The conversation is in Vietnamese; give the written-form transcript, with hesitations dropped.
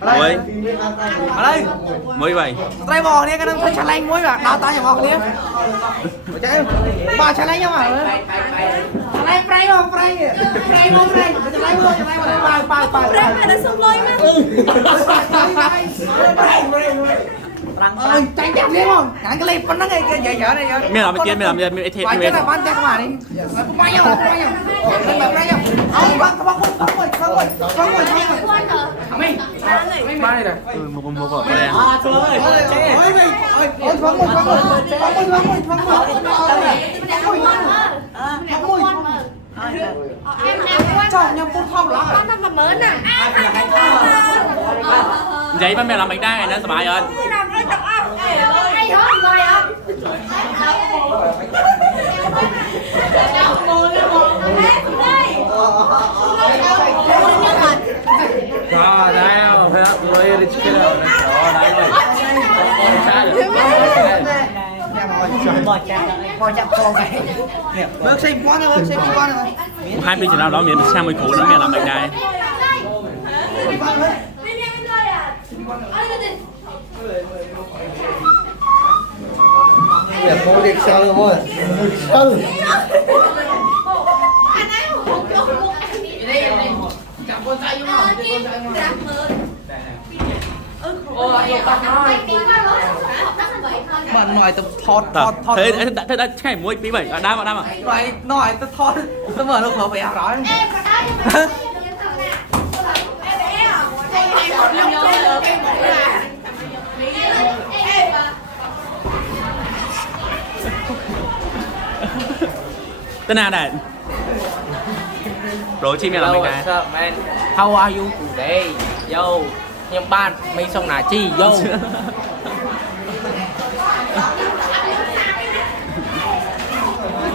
Muối. Ở đây. Muối vậy. Đây bò này cái nó thấy chả lanh muối mà đào tay nhà bò kia. Chạy bà chả lanh nhau mà. Chả lanh pray không pray. Pray không pray. Chả lanh không chả lanh bà. Pray mà nó xung lôi mà. Ơi, chạy chạy đi không? Cái clip nó ngay cái dở này dở. Mình làm cái kia, mình làm cái Phải chết là bán chắc mà đi. Bay nhau, bay nhau. Lên mà bay nhau. Không rồi. Mày. Bay này. Một rồi. Đây. Ôi, chọn nhau phun phong lắm. Con thằng mới nè. Vậy ba mẹ làm bánh đa này nó thoải mái hơn. Đó, đấy không? Phải không? Rồi đi chicken rồi. Đó, đấy rồi. Bước xem quán nữa, xem quán nữa. Hai bên chừng nào đó mình sang một củ nó mẹ làm bánh đa. Một điệp sao rồi thôi. Sao? Mà nói tao thọt. Thế đã cái muối bí vậy. Đam à? Nói tao thọt. Tao mở nó khổ phải ảo rồi. Tên nào đây? Rồi chi mẹ làm bánh đa. What's up, man? How are you today? Yo, nhưng bạn mình xong là chi? Yo.